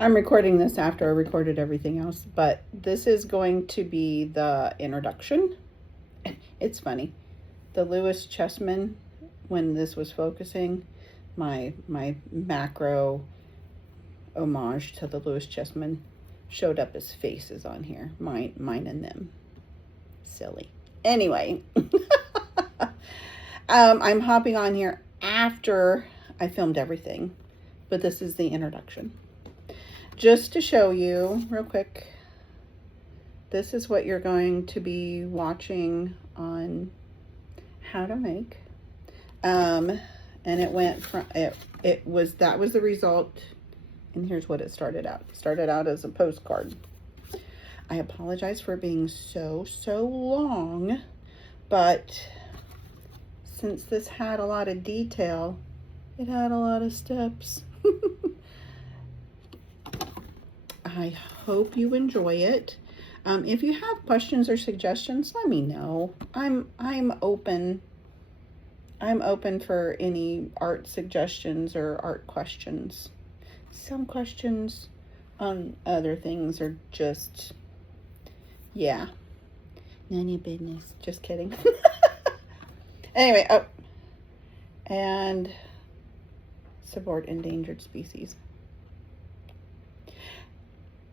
I'm recording this after I recorded everything else, but this is going to be the introduction. It's funny. The Lewis Chessman, when this was focusing, my macro homage to the Lewis Chessman showed up as faces on here. Mine and them. Silly. Anyway, I'm hopping on here after I filmed everything, but this is the introduction. Just to show you real quick, this is what you're going to be watching on how to make. And it went from, that was the result, and here's what it started out. It started out as a postcard. I apologize for being so long, but since this had a lot of detail, it had a lot of steps. I hope you enjoy it. If you have questions or suggestions, let me know. I'm open. I'm open for any art suggestions or art questions. Some questions on other things are just, yeah, none of your business. Just kidding. Anyway, oh, and support endangered species.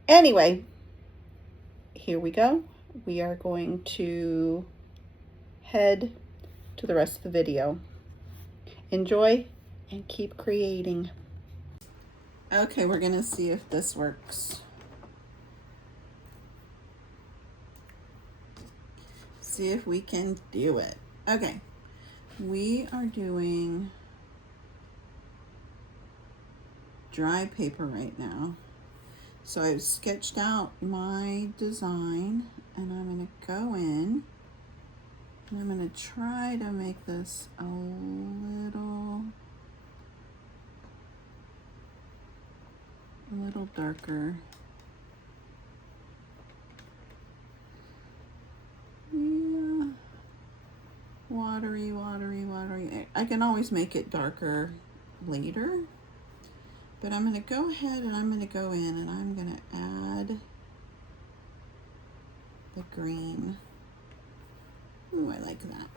Anyway, here we go. We are going to head to the rest of the video. Enjoy and keep creating. Okay, we're gonna see if this works. See if we can do it. Okay, we are doing dry paper right now. So I've sketched out my design, and I'm going to go in and I'm going to try to make this a little darker. Yeah. Watery. I can always make it darker later. But I'm going to go ahead and I'm going to go in and I'm going to add the green. Ooh, I like that.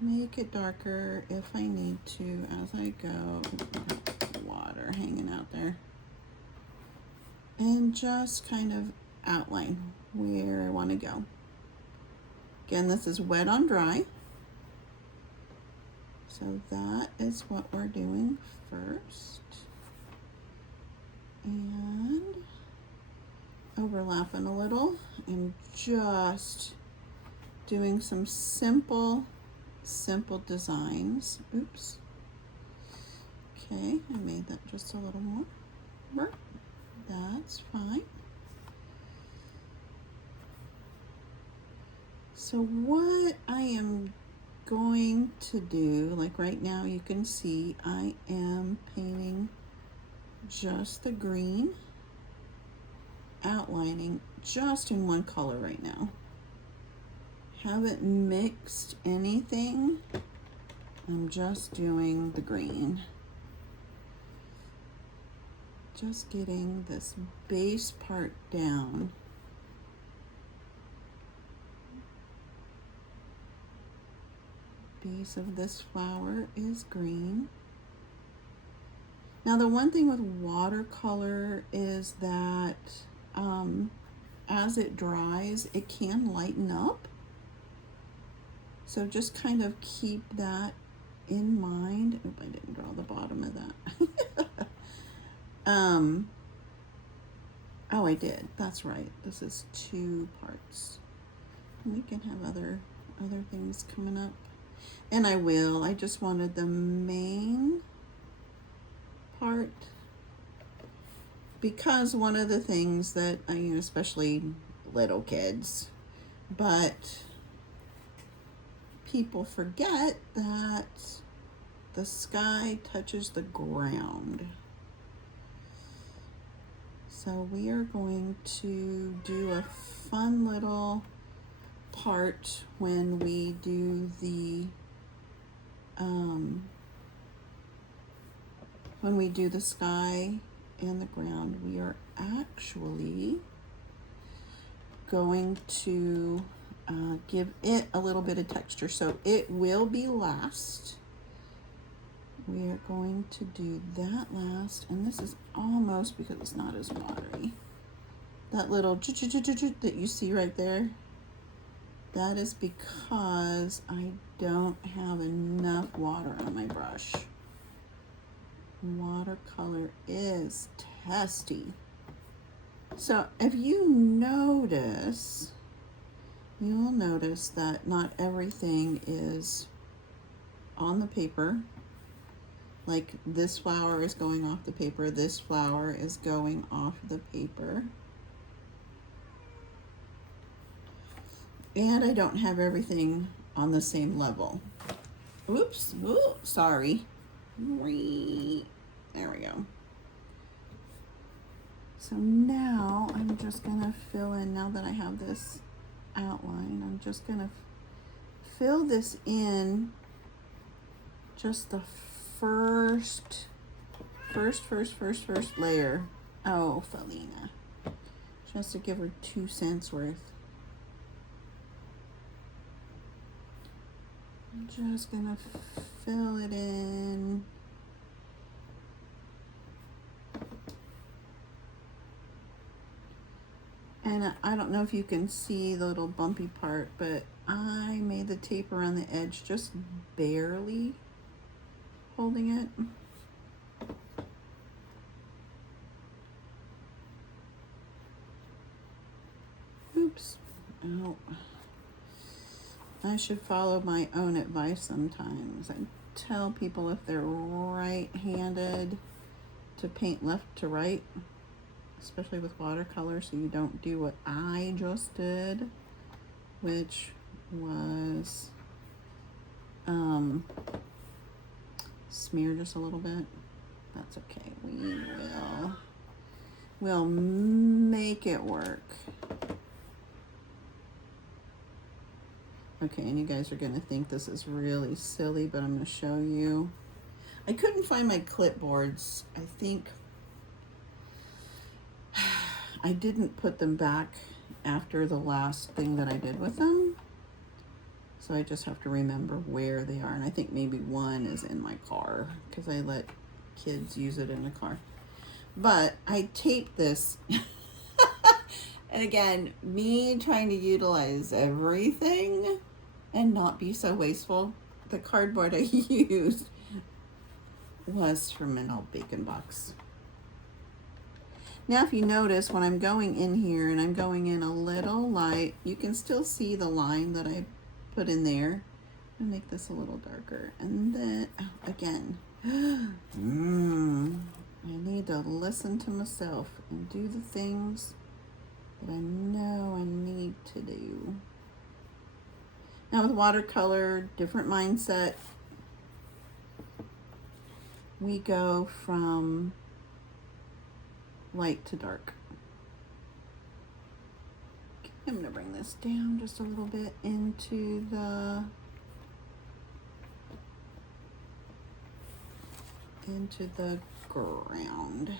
Make it darker if I need to as I go. Water hanging out there. And just kind of outline where I want to go. Again, this is wet on dry. So that is what we're doing first. And overlapping a little and just doing some simple designs. Oops. Okay, I made that just a little more. That's fine. So what I am going to do, like right now you can see I am painting just the green, outlining just in one color right now. Haven't mixed anything. I'm just doing the green. Just getting this base part down. Base of this flower is green. Now the one thing with watercolor is that as it dries, it can lighten up. So just kind of keep that in mind. Oop, I didn't draw the bottom of that. Oh, I did. That's right. This is 2 parts. We can have other things coming up. And I will. I just wanted the main part because one of the things that especially little kids, but people forget that the sky touches the ground. So we are going to do a fun little part when we do the sky and the ground, we are actually going to give it a little bit of texture. So it will be last. We are going to do that last, and this is almost, because it's not as watery, that little that you see right there, that is because I don't have enough water on my brush. Watercolor is testy. So if you notice, you will notice that not everything is on the paper. Like this flower is going off the paper, this flower is going off the paper. And I don't have everything on the same level. Oops, ooh, sorry. There we go. So now I'm just gonna fill in, now that I have this outline, I'm just gonna fill this in, just the first layer. Oh, Felina, just to give her 2 cents worth. I'm just gonna fill it in. And I don't know if you can see the little bumpy part, but I made the tape around the edge just barely holding it. Oops. Oh. I should follow my own advice sometimes. I tell people if they're right-handed to paint left to right, especially with watercolor, so you don't do what I just did, which was smear just a little bit. That's okay. We'll make it work. Okay, and you guys are gonna think this is really silly, but I'm gonna show you. I couldn't find my clipboards. I think I didn't put them back after the last thing that I did with them. So I just have to remember where they are. And I think maybe one is in my car because I let kids use it in the car. But I taped this. And again, me trying to utilize everything and not be so wasteful. The cardboard I used was from an old bacon box. Now if you notice when I'm going in here and I'm going in a little light, you can still see the line that I put in there. I'm gonna make this a little darker. And then, oh, again, I need to listen to myself and do the things that I know I need to do. Now with watercolor, different mindset. We go from light to dark. Okay, I'm gonna bring this down just a little bit into the ground.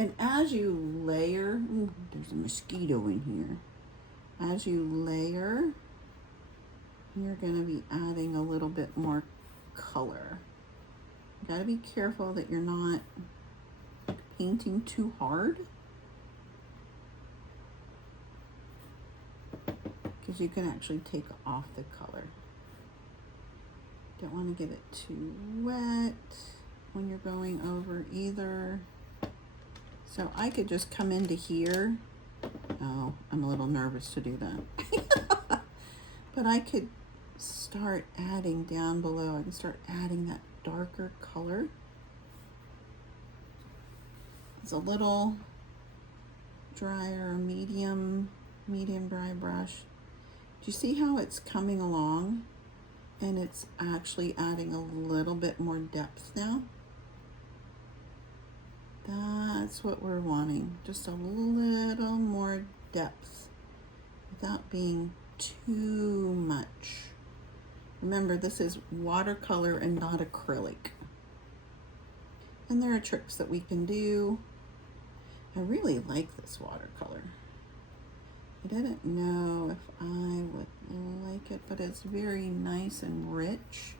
And as you layer, ooh, there's a mosquito in here. As you layer, you're gonna be adding a little bit more color. You gotta be careful that you're not painting too hard, because you can actually take off the color. Don't want to get it too wet when you're going over either. So I could just come into here. Oh, I'm a little nervous to do that. But I could start adding down below. I can start adding that darker color. It's a little drier, medium dry brush. Do you see how it's coming along? And it's actually adding a little bit more depth now. That's what we're wanting, just a little more depth without being too much. Remember, this is watercolor and not acrylic. And there are tricks that we can do. I really like this watercolor. I didn't know if I would like it, but it's very nice and rich.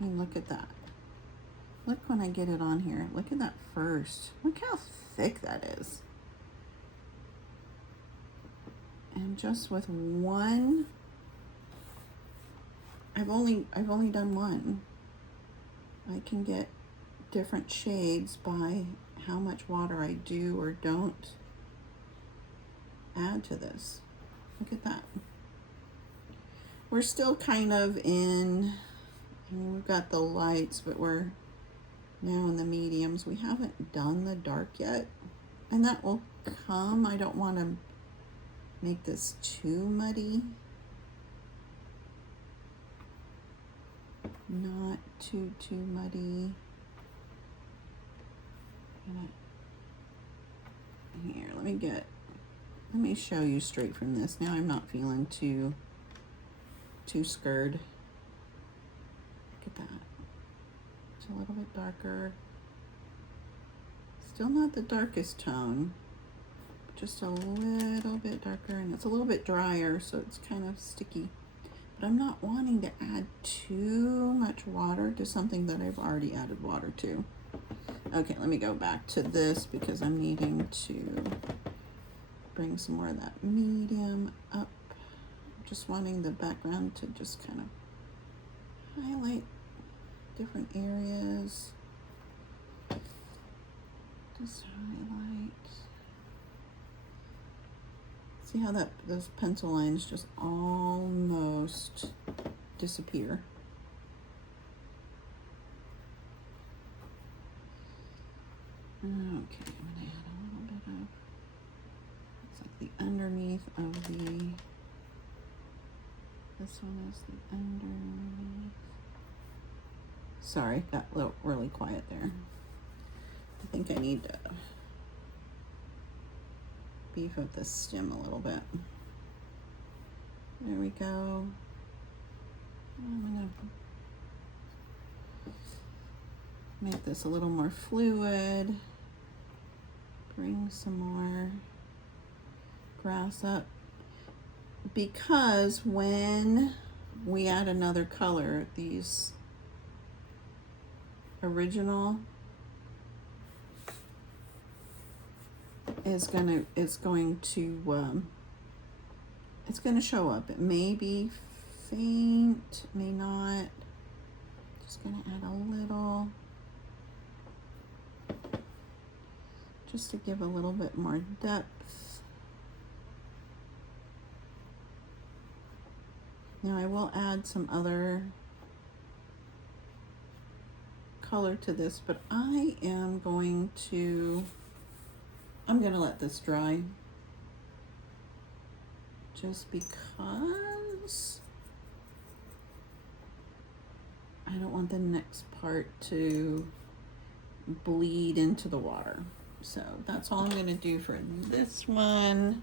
I mean, look at that. Look when I get it on here. Look at that first. Look how thick that is. And just with one, I've only done one. I can get different shades by how much water I do or don't add to this. Look at that. We're still kind of in, I mean, we've got the lights, but we're now in the mediums. We haven't done the dark yet, and that will come. I don't want to make this too muddy. Not too muddy. Here, let me show you straight from this. Now I'm not feeling too scared. Look at that. It's a little bit darker. Still not the darkest tone, just a little bit darker, and it's a little bit drier, so it's kind of sticky. But I'm not wanting to add too much water to something that I've already added water to. Okay, let me go back to this because I'm needing to bring some more of that medium up. Just wanting the background to just kind of highlight different areas. Just highlight. See how those pencil lines just almost disappear. Okay, I'm gonna add a little bit of, it's like the underneath of this one is the underneath. Sorry, got really quiet there. I think I need to beef up the stem a little bit. There we go. I'm gonna make this a little more fluid. Bring some more grass up, because when we add another color, these original is going to show up. It may be faint, may not. Just gonna add a little, just to give a little bit more depth. Now I will add some other color to this, but I'm gonna let this dry just because I don't want the next part to bleed into the water. So that's all I'm gonna do for this one.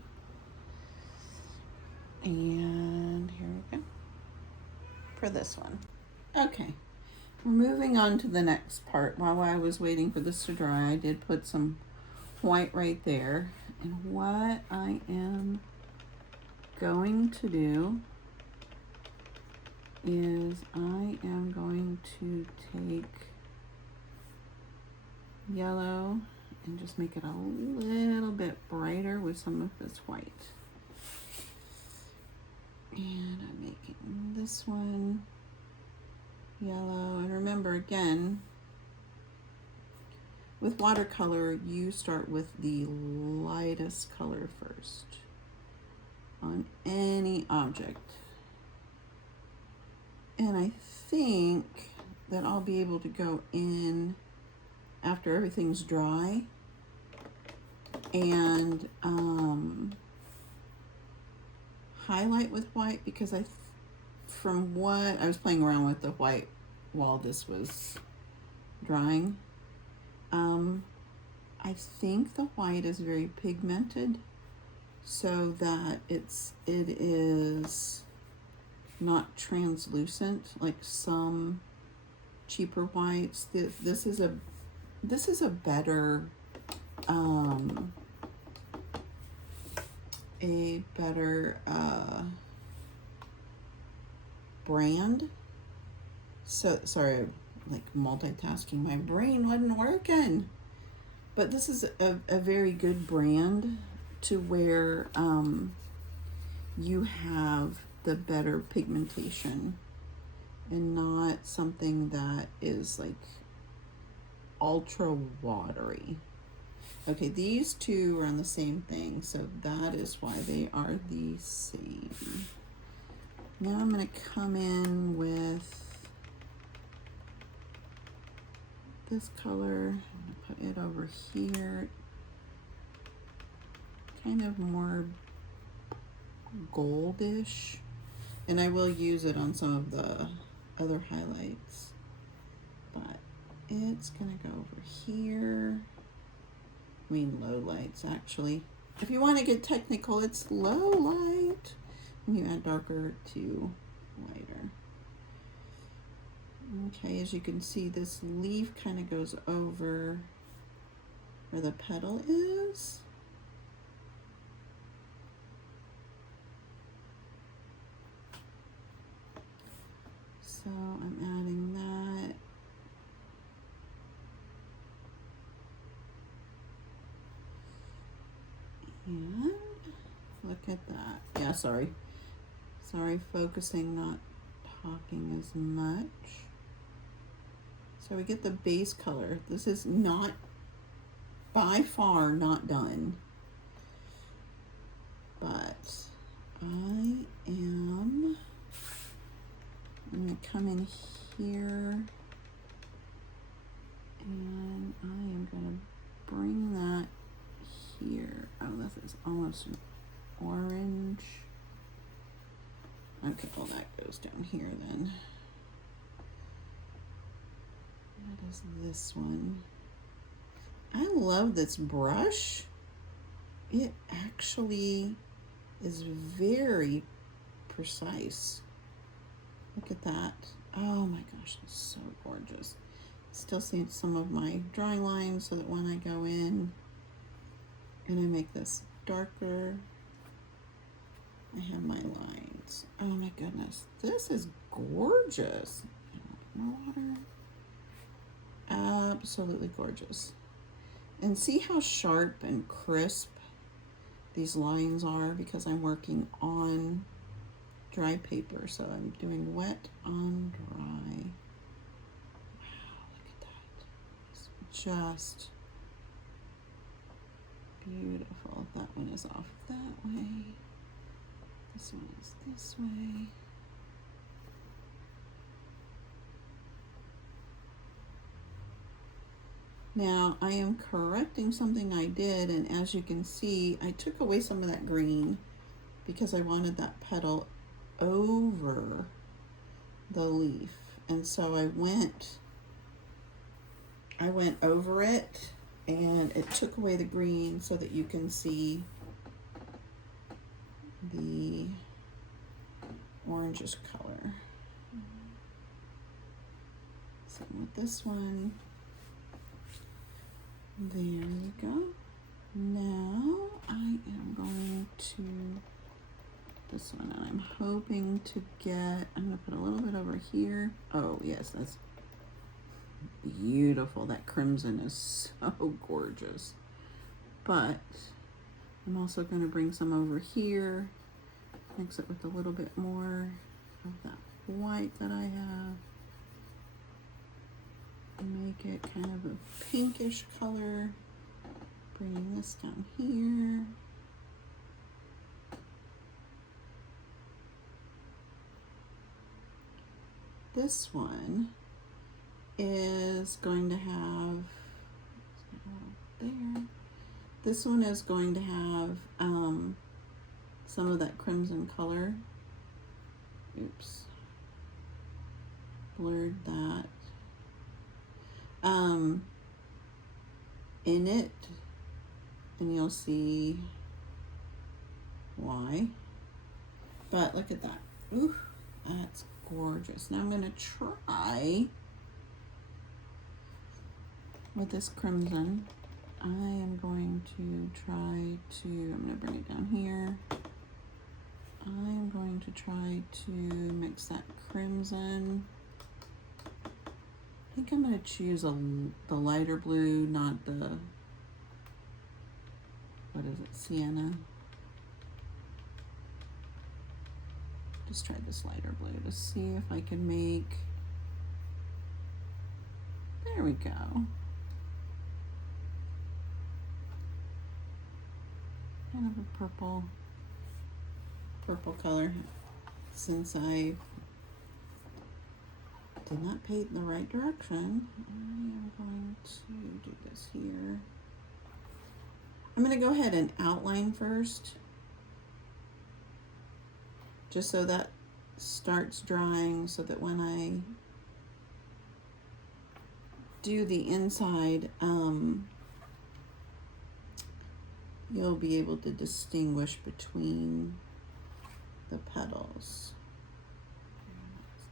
And here we go for this one. Okay, we're moving on to the next part. While I was waiting for this to dry, I did put some white right there. And what I am going to do is I am going to take yellow and just make it a little bit brighter with some of this white. And I'm making this one yellow. And remember, again, with watercolor, you start with the lightest color first on any object. And I think that I'll be able to go in after everything's dry and highlight with white, because from what I was playing around with the white while this was drying, I think the white is very pigmented, so that it is not translucent like some cheaper whites. This is a better brand. So sorry, like multitasking, my brain wasn't working. But this is a very good brand to where you have the better pigmentation and not something that is like ultra watery. Okay, these two are on the same thing, so that is why they are the same. Now I'm going to come in with this color, put it over here, kind of more goldish, and I will use it on some of the other highlights, but it's gonna go over here. I mean low lights, actually. If you want to get technical, it's low light, and you add darker to lighter. Okay, as you can see, this leaf kind of goes over where the petal is. So I'm adding that. And look at that. Yeah, sorry, focusing, not talking as much. So we get the base color. This is not, by far, not done. But I'm gonna come in here and I am gonna bring that here. Oh, this is almost an orange. Okay, well that goes down here then. What is this one? I love this brush. It actually is very precise. Look at that. Oh my gosh, it's so gorgeous. Still seeing some of my drawing lines so that when I go in and I make this darker, I have my lines. Oh my goodness, this is gorgeous. More water. Absolutely gorgeous. And see how sharp and crisp these lines are, because I'm working on dry paper, so I'm doing wet on dry. Wow, look at that. It's just beautiful. That one is off that way. This one is this way. Now I am correcting something I did, and as you can see, I took away some of that green because I wanted that petal over the leaf, and so I went over it, and it took away the green so that you can see the orangish color. Same with this one. There we go. Now I am going to this one, and I'm hoping to get, I'm going to put a little bit over here. Oh yes, that's beautiful. That crimson is so gorgeous. But I'm also going to bring some over here, mix it with a little bit more of that white that I have, and make it kind of a pinkish color. Bringing this down here. This one is going to have, there. This one is going to have some of that crimson color. Oops, blurred that. In it, and you'll see why. But look at that. Ooh, I gorgeous. Now I'm going to try with this crimson. I am going to try to, I'm going to bring it down here. I am going to try to mix that crimson. I think I'm going to choose the lighter blue, not the, what is it, sienna. Just try this lighter blue to see if I can make, there we go. Kind of a purple color. Since I did not paint in the right direction, I am going to do this here. I'm going to go ahead and outline first, just so that starts drying, so that when I do the inside, you'll be able to distinguish between the petals.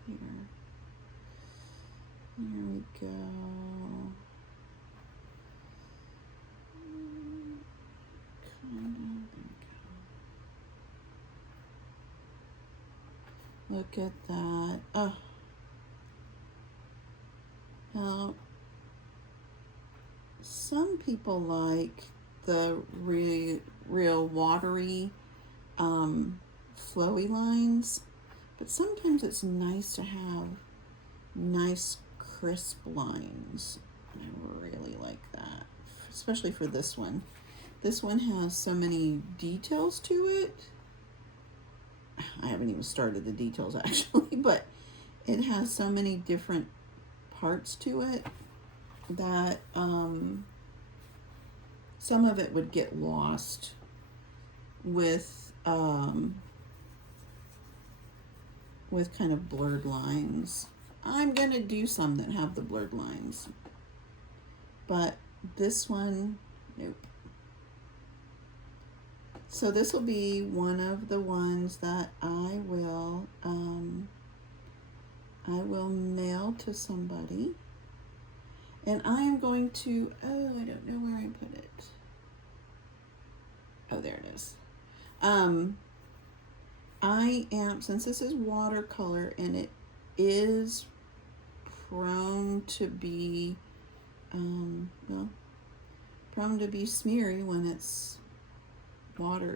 There we go. Look at that. Oh. Now, some people like the real watery, flowy lines, but sometimes it's nice to have nice crisp lines. I really like that, especially for this one. This one has so many details to it. I haven't even started the details actually, but it has so many different parts to it that some of it would get lost with kind of blurred lines. I'm gonna do some that have the blurred lines, but this one, nope. So this will be one of the ones that I will mail to somebody, and I am going to, oh, I don't know where I put it. Oh, there it is. I am, since this is watercolor and it is prone to be, prone to be smeary when it's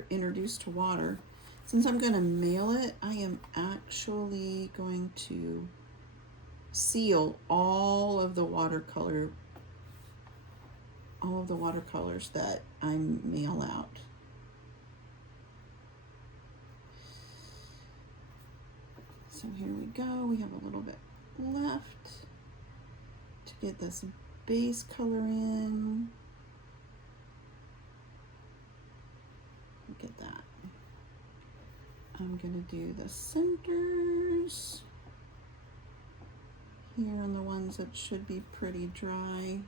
introduced to water. Since I'm going to mail it, I am actually going to seal all of the watercolors that I mail out. So here we go. We have a little bit left to get this base color in. Look at that. I'm going to do the centers here on the ones that should be pretty dry.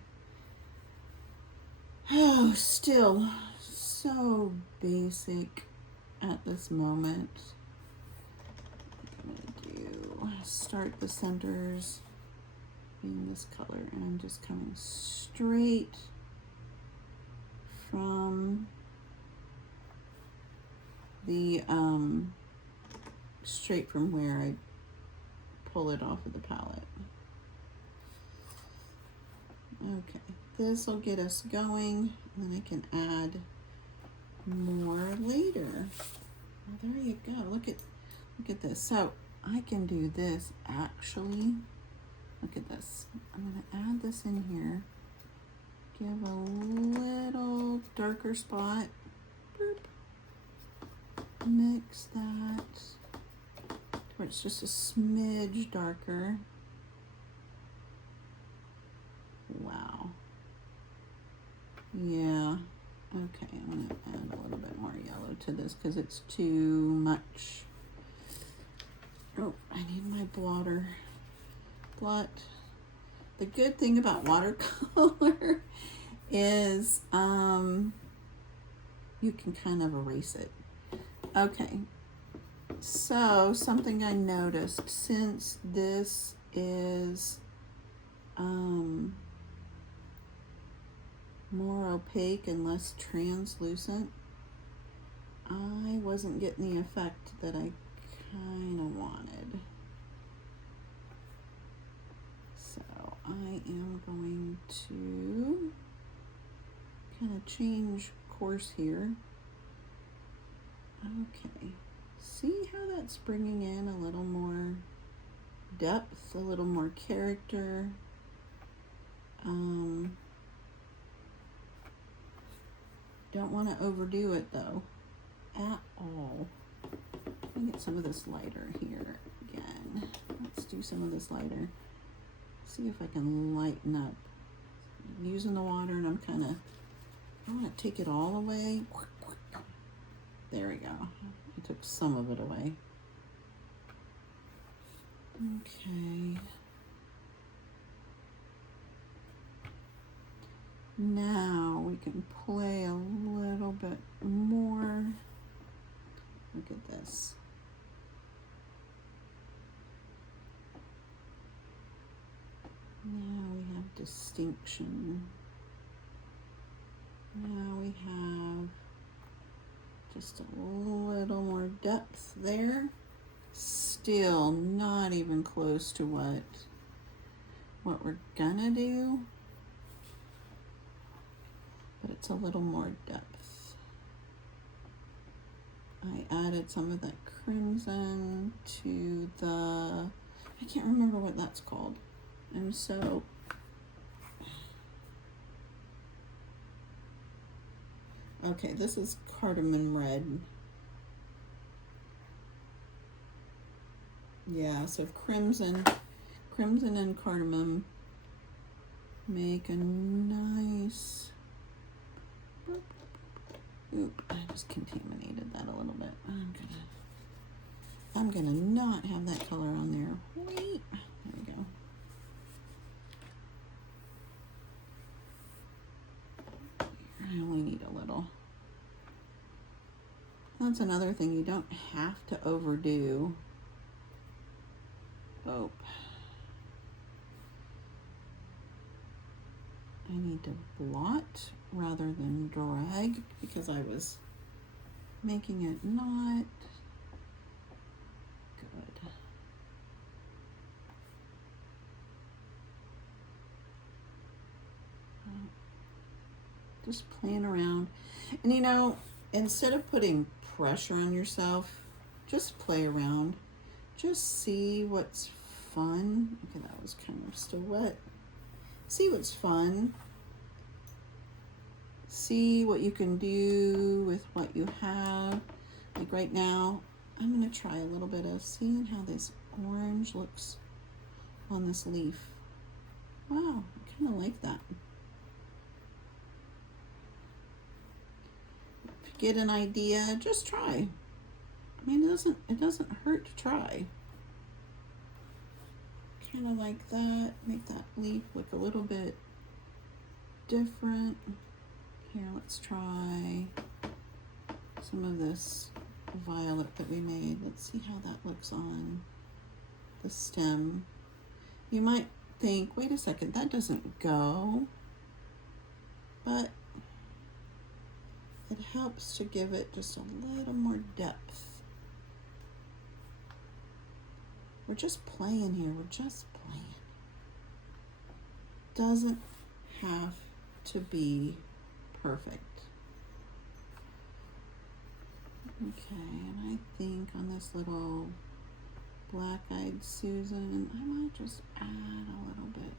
Oh, still so basic at this moment. I'm going to start the centers being this color, and I'm just coming straight from the straight from where I pull it off of the palette. Okay, this will get us going, and then I can add more later. Well, there you go. Look at this. So I can do this actually. Look at this. I'm going to add this in here. Give a little darker spot. Boop. Mix that where it's just a smidge darker. Wow. Yeah. Okay, I'm going to add a little bit more yellow to this because it's too much. Oh, I need my blotter. The good thing about watercolor is you can kind of erase it. Okay, So something I noticed, since this is more opaque and less translucent, I wasn't getting the effect that I kind of wanted. So I am going to kind of change course here. Okay, see how that's bringing in a little more depth, a little more character. Don't want to overdo it though, at all. Let me get some of this lighter here again. Let's do some of this lighter. See if I can lighten up. I'm using the water, and I want to take it all away. There we go. I took some of it away. Okay. Now we can play a little bit more. Look at this. Now we have distinction. Now we have just a little more depth there. Still not even close to what we're gonna do, but it's a little more depth. I added some of that crimson to the, I can't remember what that's called. And so okay, this is cardamom red. Yeah, so crimson and cardamom make a nice, oop, I just contaminated that a little bit. I'm gonna not have that color on there. Wait, there we go. I only need a little. That's another thing, you don't have to overdo. Oh, I need to blot rather than drag because I was making it not good. Just playing around. And you know, instead of putting pressure on yourself, just play around. Just see what's fun. Okay, that was kind of still wet. See what's fun. See what you can do with what you have. Like right now, I'm gonna try a little bit of seeing how this orange looks on this leaf. Wow, I kind of like that. If you get an idea, just try. I mean, it doesn't hurt to try. Kind of like that. Make that leaf look a little bit different. Here, let's try some of this violet that we made. Let's see how that looks on the stem. You might think, wait a second, that doesn't go, but it helps to give it just a little more depth. We're just playing here. We're just playing. Doesn't have to be perfect. Okay, and I think on this little black-eyed Susan, I might just add a little bit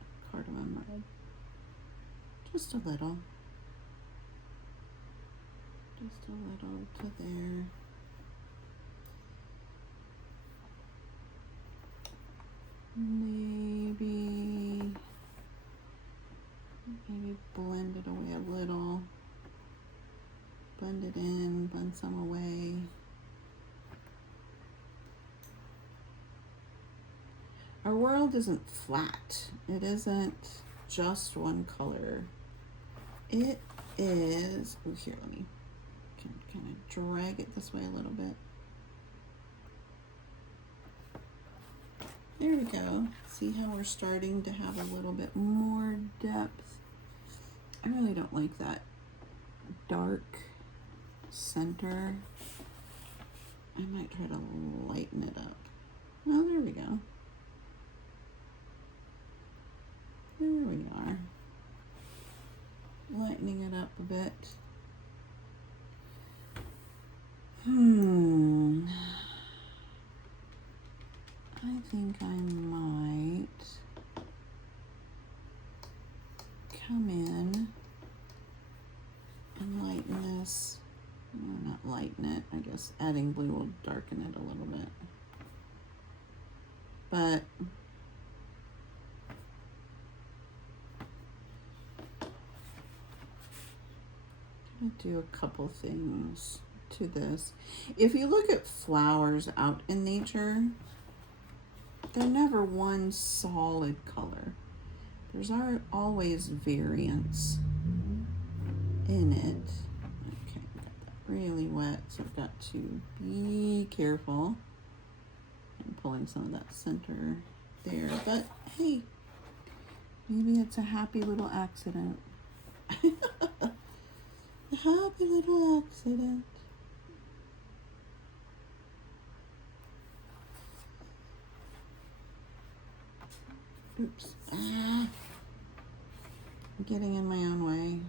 of cardamom red. Just a little. Just a little to there. Maybe blend it away a little. Blend it in, blend some away. Our world isn't flat. It isn't just one color. It is, oh here, let me kind of drag it this way a little bit. there we go. See how we're starting to have a little bit more depth? I really don't like that dark center. I might try to lighten it up. Oh, there we go. There we are. Lightening it up a bit. I think I might come in and lighten this. Well, not lighten it, I guess adding blue will darken it a little bit. But I'm gonna do a couple things to this. If you look at flowers out in nature, they're never one solid color. There's always variance in it. Okay, got that really wet, so I've got to be careful. I'm pulling some of that center there, but hey, maybe it's a happy little accident. A happy little accident. Oops. I'm getting in my own way.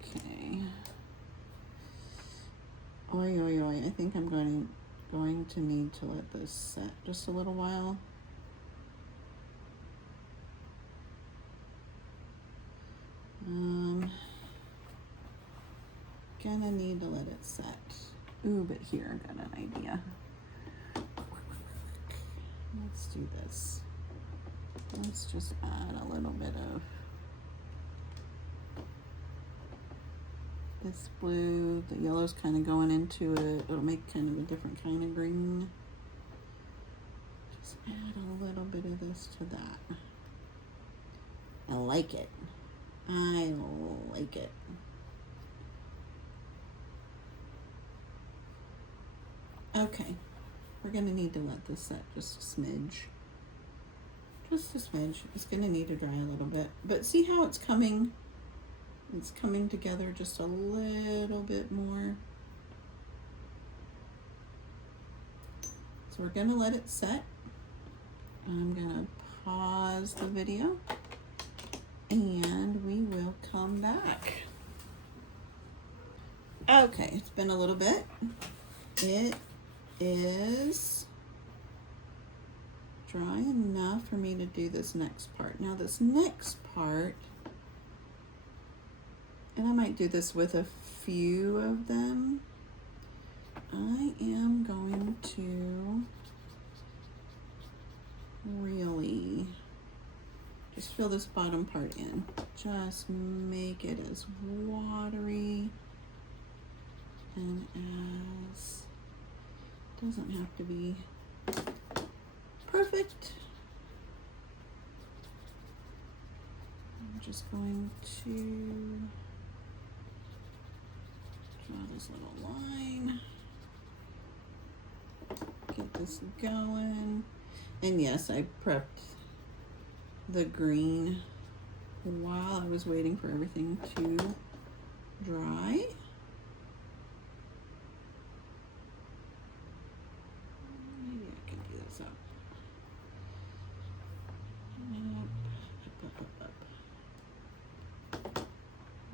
Okay. Oi, oi, oi. I think I'm going to need to let this set just a little while. Gonna need to let it set. Ooh, but here, I got an idea. Let's do this. Let's just add a little bit of this blue. The yellow's kind of going into it. It'll make kind of a different kind of green. Just add a little bit of this to that. I like it. I like it. Okay, we're gonna need to let this set just a smidge. Just a smidge. It's gonna need to dry a little bit. But see how it's coming? It's coming together just a little bit more. So we're gonna let it set. I'm gonna pause the video and we will come back. Okay, it's been a little bit. It is dry enough for me to do this next part. Now this next part, and I might do this with a few of them, I am going to really just fill this bottom part in. Just make it as watery and as, doesn't have to be perfect. I'm just going to draw this little line, get this going. And yes, I prepped the green while I was waiting for everything to dry. Maybe I can do this up.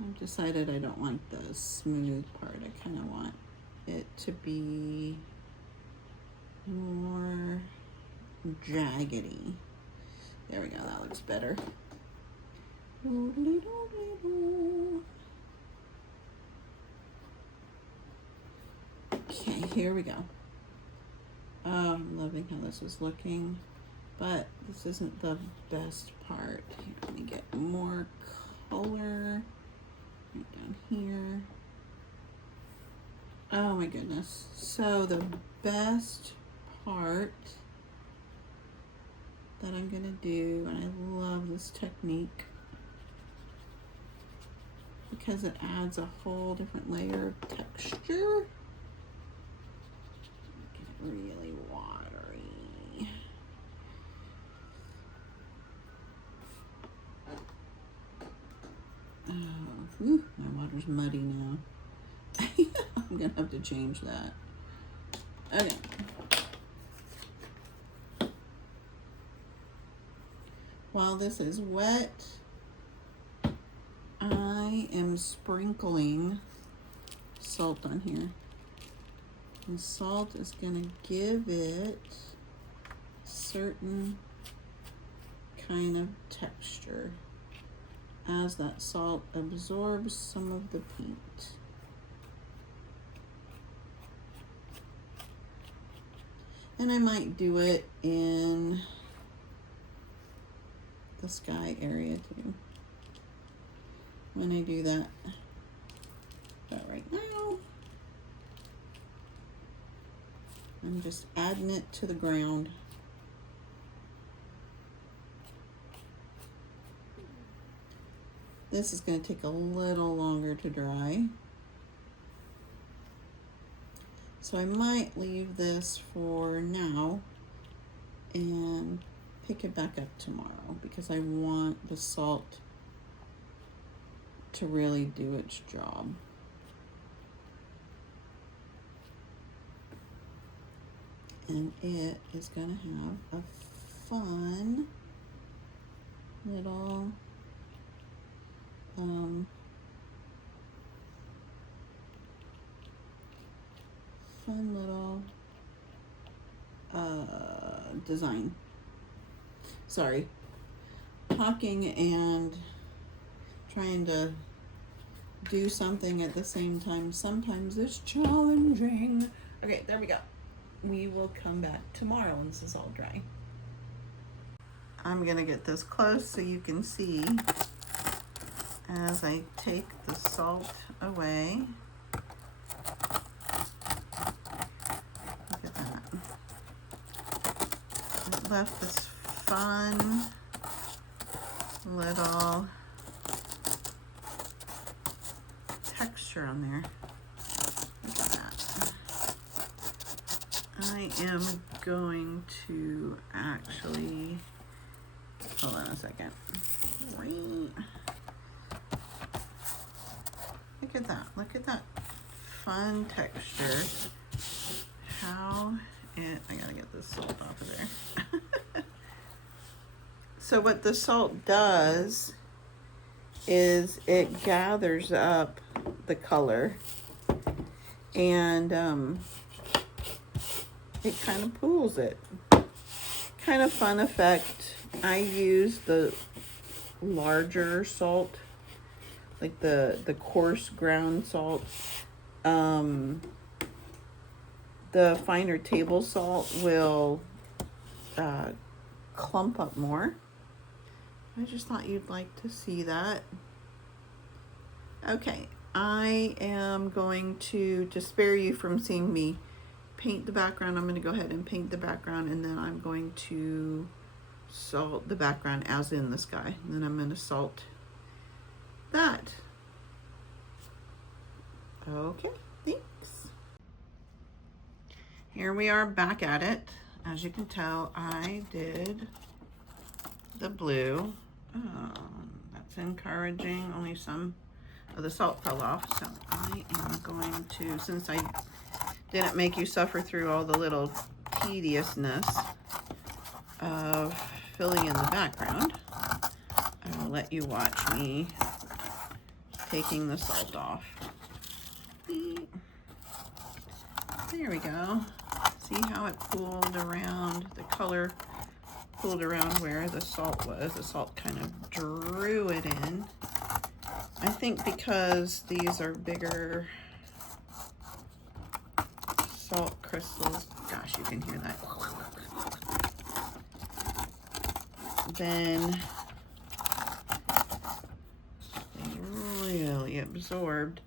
I've decided I don't want the smooth part. I kind of want it to be more jaggedy. There we go, that looks better. Okay, here we go. Oh, I'm loving how this is looking, but this isn't the best part. Here, let me get more color right down here. Oh my goodness. So the best part that I'm gonna do, and I love this technique, because it adds a whole different layer of texture. Get it really watery. Oh, whew, my water's muddy now. I'm gonna have to change that. Okay. While this is wet, I am sprinkling salt on here. And salt is going to give it certain kind of texture as that salt absorbs some of the paint. And I might do it in the sky area too when I do that. But right now, I'm just adding it to the ground. This is going to take a little longer to dry. So I might leave this for now and pick it back up tomorrow because I want the salt to really do its job. And it is going to have a fun little design. Sorry, talking and trying to do something at the same time sometimes is challenging. Okay, there we go. We will come back tomorrow once this is all dry. I'm gonna get this close so you can see as I take the salt away. Look at that. It left this fun little texture on there. Look at that. I am going to actually, hold on a second. Look at that. Look at that fun texture. How it, I gotta get this salt off of there. So what the salt does is it gathers up the color and it kind of pools it. Kind of fun effect. I use the larger salt, like the coarse ground salt. The finer table salt will clump up more. I just thought you'd like to see that. Okay, I am going to spare you from seeing me paint the background, I'm going to go ahead and paint the background, and then I'm going to salt the background as in the sky. And then I'm going to salt that. Okay, thanks. Here we are back at it. As you can tell, I did the blue. Oh, that's encouraging. Only some of the salt fell off. So I am going to, since I didn't make you suffer through all the little tediousness of filling in the background, I will let you watch me taking the salt off. There we go. See how it pooled around, the color pooled around where the salt was. The salt kind of drew it in. I think because these are bigger salt crystals, gosh, you can hear that, then they really absorbed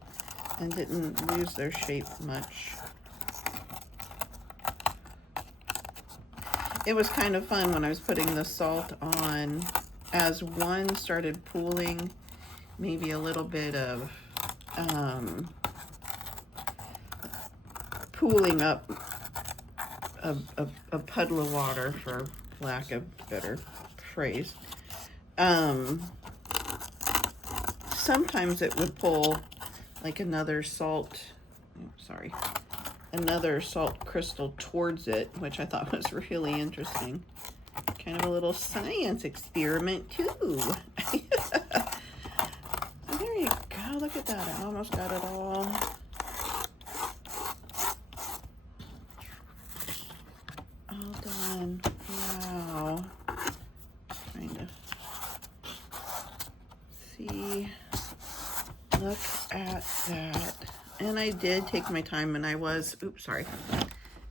and didn't lose their shape much. It was kind of fun when I was putting the salt on. As one started pooling, maybe a little bit of pooling up a puddle of water, for lack of a better phrase. Sometimes it would pull like another salt crystal towards it, which I thought was really interesting. Kind of a little science experiment too. There you go, look at that, I almost got it all. All done. Wow. Trying to see. Look at that. And I did take my time, and I was,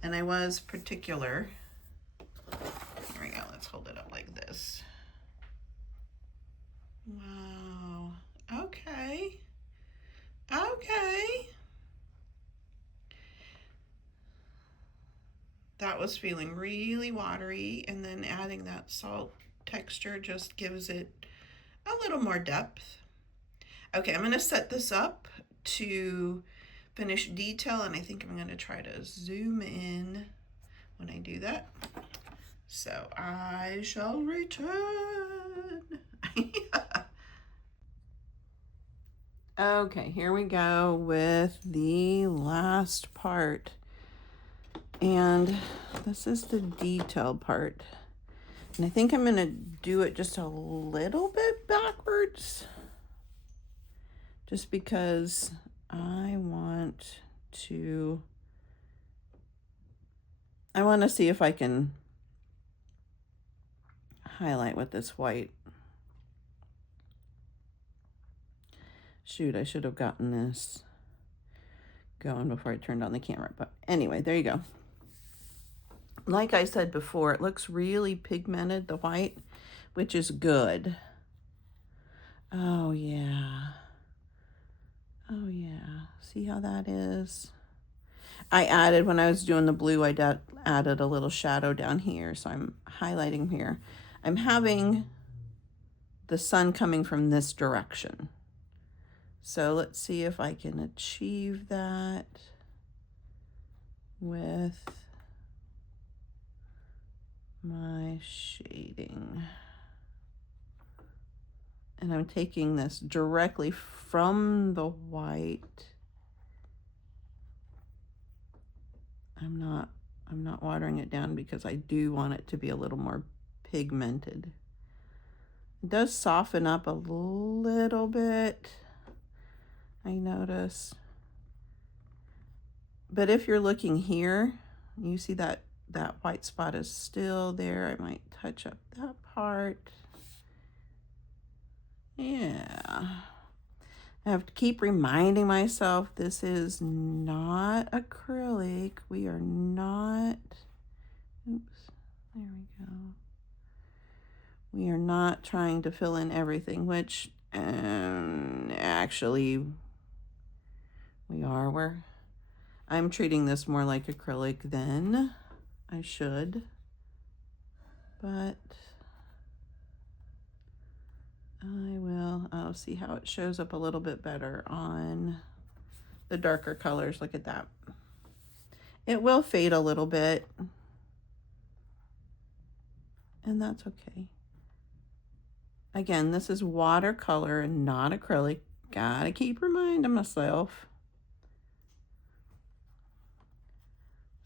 and I was particular. Here we go, let's hold it up like this. Wow. Okay. Okay. That was feeling really watery, and then adding that salt texture just gives it a little more depth. Okay, I'm gonna set this up to finish detail, and I think I'm gonna try to zoom in when I do that. So I shall return. Okay, here we go with the last part. And this is the detail part. And I think I'm gonna do it just a little bit backwards, just because I want to see if I can highlight with this white. Shoot, I should have gotten this going before I turned on the camera, but anyway, there you go. Like I said before, it looks really pigmented, the white, which is good. Oh yeah. Oh yeah. See how that is? I added, when I was doing the blue, I added a little shadow down here, so I'm highlighting here. I'm having the sun coming from this direction. So let's see if I can achieve that with my shading. And I'm taking this directly from the white. I'm not watering it down because I do want it to be a little more pigmented. It does soften up a little bit, I notice. But if you're looking here, you see that white spot is still there. I might touch up that part. Yeah. I have to keep reminding myself this is not acrylic. We are not, oops, there we go. We are not trying to fill in everything, which actually we are. I'm treating this more like acrylic than I should, but I'll see how it shows up a little bit better on the darker colors. Look at that. It will fade a little bit, and that's okay. Again, this is watercolor and not acrylic. Gotta keep reminding myself.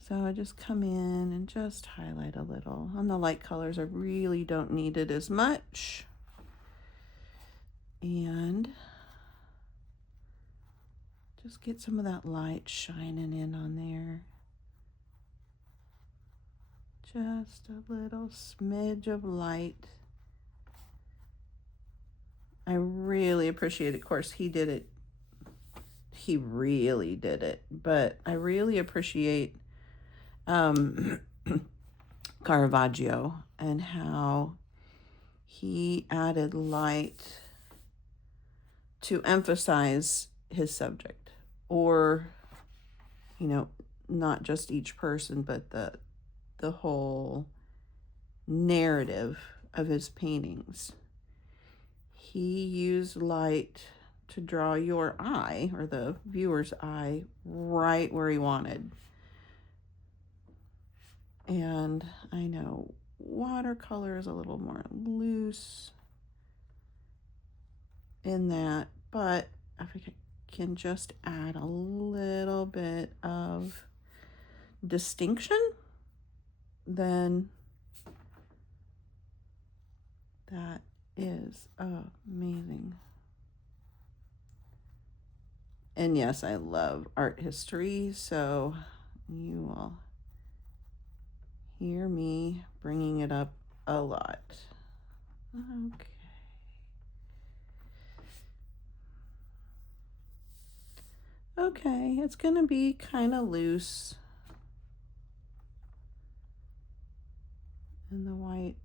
So I just come in and just highlight a little. On the light colors, I really don't need it as much. And just get some of that light shining in on there. Just a little smidge of light. I really appreciate it. Of course, he did it. He really did it. But I really appreciate Caravaggio and how he added light to emphasize his subject, or, you know, not just each person, but the whole narrative of his paintings. He used light to draw your eye, or the viewer's eye, right where he wanted. And I know watercolor is a little more loose in that, but if I can just add a little bit of distinction, then that is amazing. And yes, I love art history, so you will hear me bringing it up a lot. Okay. Okay, it's gonna be kind of loose. And the white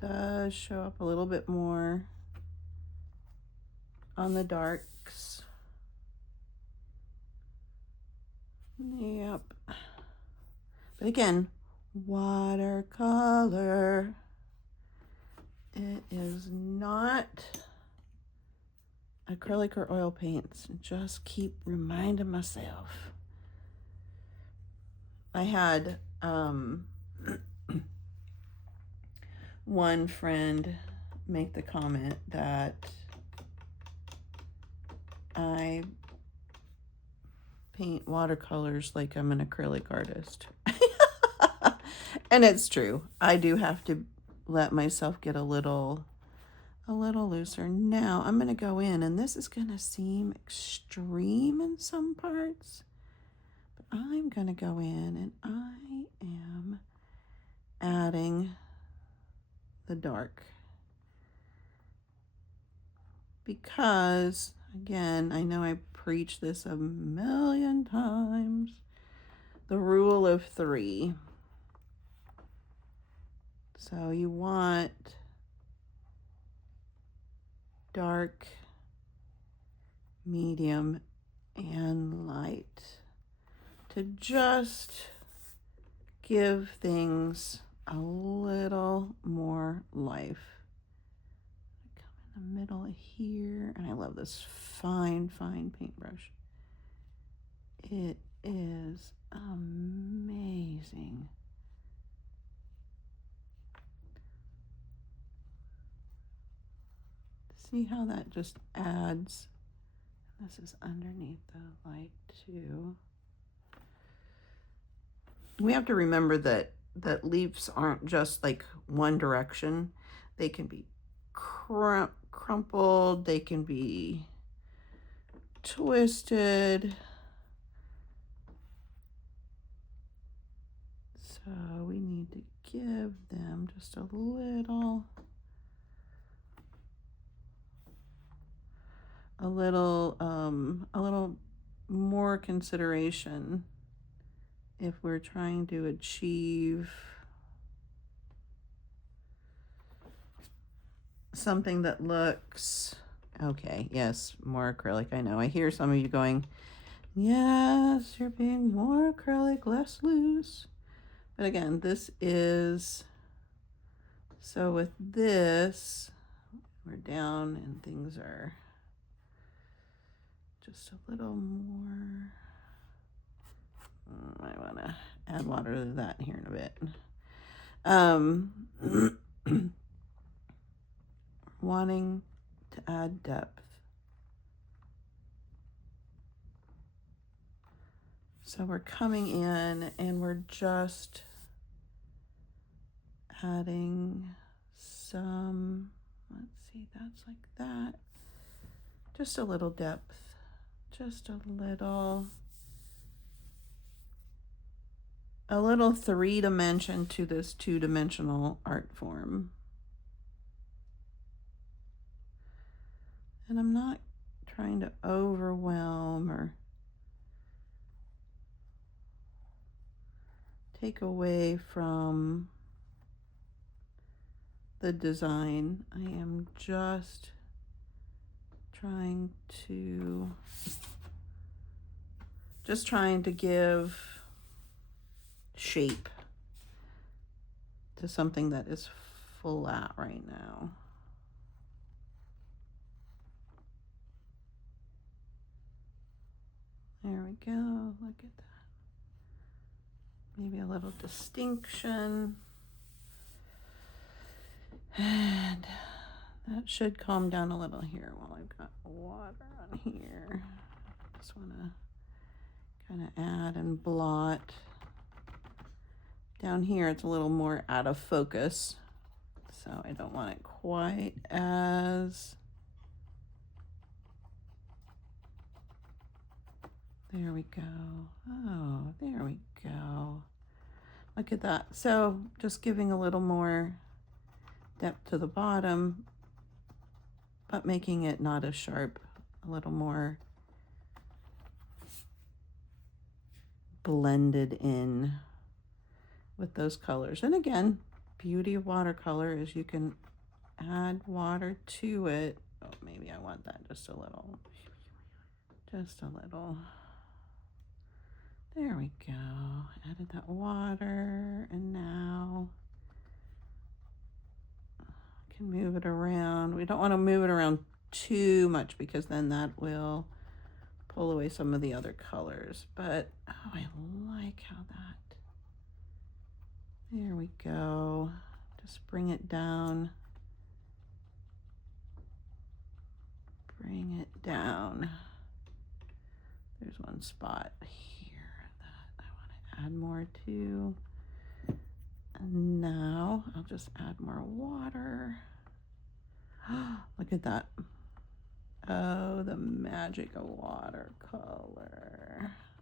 does show up a little bit more on the darks. Yep. But again, watercolor. It is not acrylic or oil paints. Just keep reminding myself. I had one friend make the comment that I paint watercolors like I'm an acrylic artist. And it's true. I do have to let myself get a little looser. Now I'm going to go in, and this is going to seem extreme in some parts, but I'm going to go in and I am adding the dark, because again, I know I preach this a million times, the rule of 3. So you want dark, medium, and light to just give things a little more life. Come in the middle here, and I love this fine paintbrush. It is amazing. See how that just adds. This is underneath the light too. We have to remember that leaves aren't just like one direction. They can be crumpled, they can be twisted. So we need to give them just a little more consideration if we're trying to achieve something that looks okay. Yes, more acrylic. I know. I hear some of you going, yes, you're being more acrylic, less loose. But again, this is, so with this, we're down and things are just a little more. I want to add water to that here in a bit. Wanting to add depth. So we're coming in and we're just adding some, let's see, that's like that. Just a little depth, just a little 3-dimension to this 2-dimensional art form. And I'm not trying to overwhelm or take away from the design. I am just trying to give shape to something that is flat right now. There we go. Look at that. Maybe a little distinction. And that should calm down a little here while I've got water on here. Just want to kind of add and blot. Down here it's a little more out of focus, so I don't want it quite as... There we go. Oh, there we go. Look at that. So just giving a little more depth to the bottom, but making it not as sharp, a little more blended in with those colors. And again, beauty of watercolor is you can add water to it. Oh, maybe I want that just a little. Just a little. There we go. Added that water, and now I can move it around. We don't want to move it around too much because then that will pull away some of the other colors. But oh, I like how that. There we go. Just bring it down. Bring it down. There's one spot here that I want to add more to. And now I'll just add more water. Look at that. Oh, the magic of watercolor.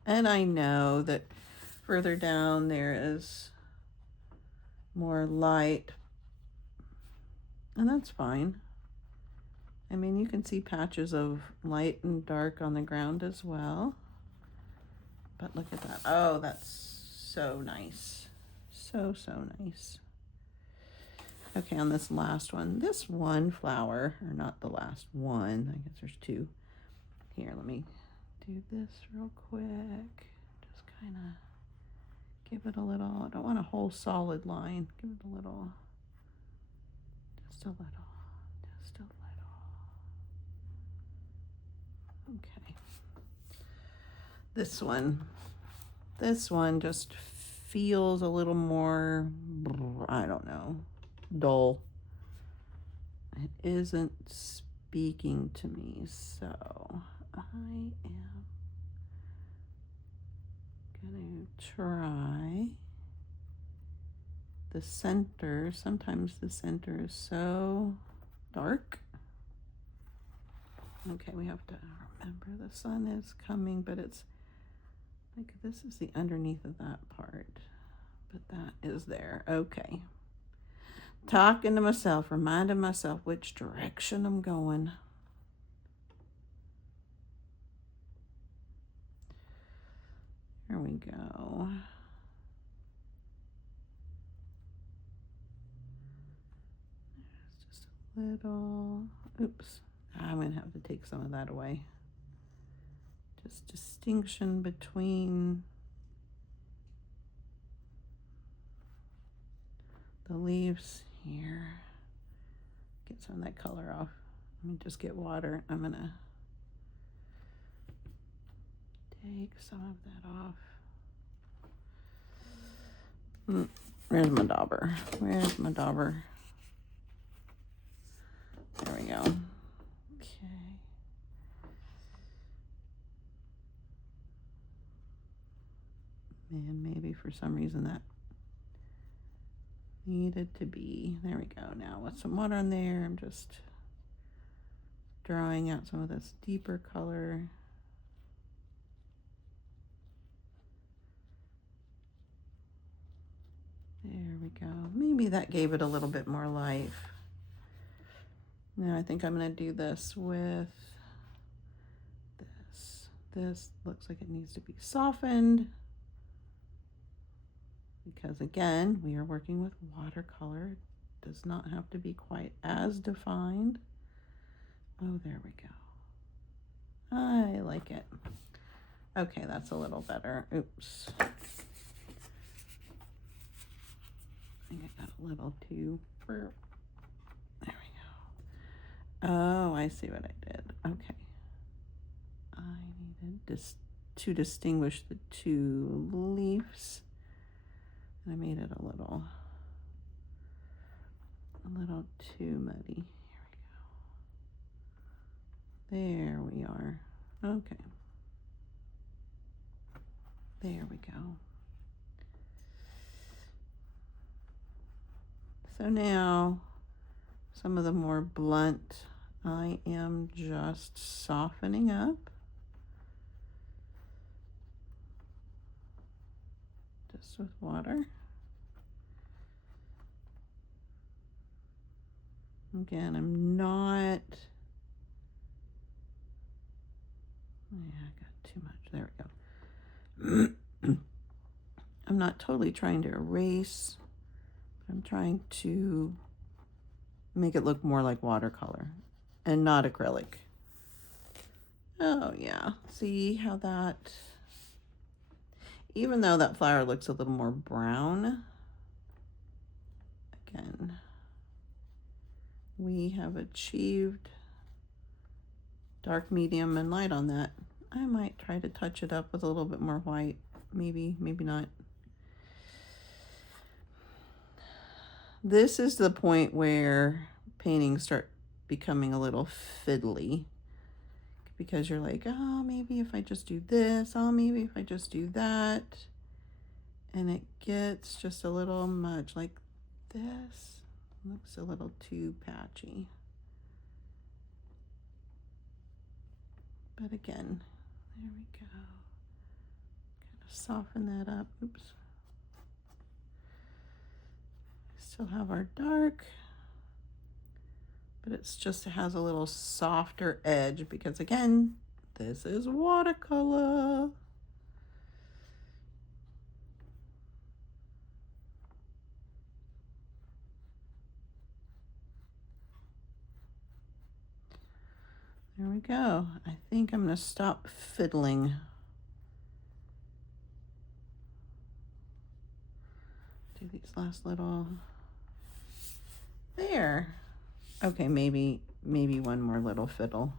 And I know that further down there is more light, and that's fine. I mean, you can see patches of light and dark on the ground as well. But look at that. Oh, that's so nice. So, so nice. Okay, on this last one, this one flower, or not the last one, I guess there's two. Here, let me do this real quick. Just kind of give it a little, I don't want a whole solid line. Give it a little, just a little, just a little. Okay. This one just feels a little more, I don't know, dull. It isn't speaking to me, so I am going to try the center. Sometimes the center is so dark. Okay, we have to remember the sun is coming, but it's like this is the underneath of that part, but that is there. Okay. Talking to myself, reminding myself which direction I'm going. Here we go. There's just a little, oops, I'm going to have to take some of that away. Just distinction between the leaves here. Get some of that color off. Let me just get water. I'm going to take some of that off. Where's my dauber? Where's my dauber? There we go. Okay. And maybe for some reason that needed to be. There we go. Now with some water on there, I'm just drawing out some of this deeper color. There we go. Maybe that gave it a little bit more life. Now I think I'm going to do this with this. This looks like it needs to be softened because again, we are working with watercolor. It does not have to be quite as defined. Oh, there we go. I like it. Okay, that's a little better. Oops. I think I got a little too. There we go. Oh, I see what I did. Okay. I needed to distinguish the two leaves. And I made it a little too muddy. Here we go. There we are. Okay. There we go. So now, some of the more blunt, I am just softening up. Just with water. Again, I'm not, yeah, I got too much. There we go. I'm not totally trying to erase. I'm trying to make it look more like watercolor and not acrylic. Oh yeah, see how that, even though that flower looks a little more brown, again, we have achieved dark, medium, and light on that. I might try to touch it up with a little bit more white. Maybe, maybe not. This is the point where paintings start becoming a little fiddly, because you're like, oh, maybe if I just do this, oh, maybe if I just do that. And it gets just a little much. Like this looks a little too patchy. But again, there we go. Kind of soften that up. Oops. Still have our dark, but it's just, it has a little softer edge because again, this is watercolor. There we go. I think I'm going to stop fiddling. Do these last little, there. Okay, maybe one more little fiddle.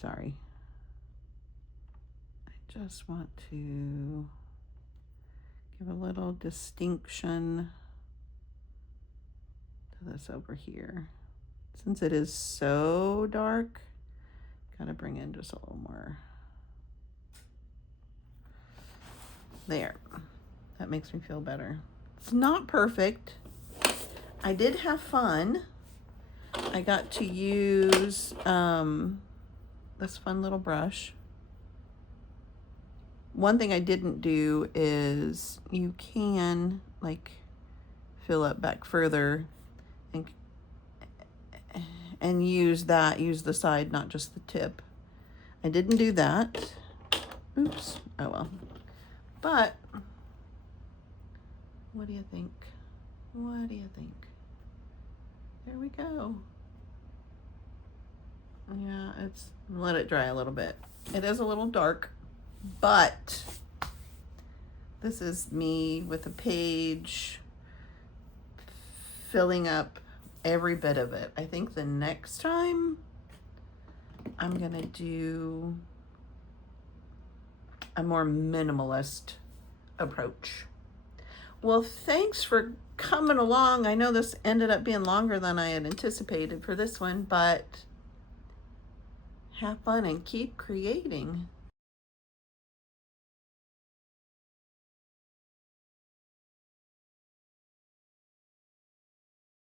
Sorry. I just want to give a little distinction to this over here. Since it is so dark, gotta bring in just a little more. There. That makes me feel better. It's not perfect. I did have fun. I got to use this fun little brush. One thing I didn't do is you can like fill up back further and use the side, not just the tip. I didn't do that. Oops. Oh well. But what do you think? What do you think? There we go. Yeah, let it dry a little bit. It is a little dark, but this is me with a page filling up every bit of it. I think the next time I'm gonna do a more minimalist approach. Well, thanks for coming along. I know this ended up being longer than I had anticipated for this one, but have fun and keep creating.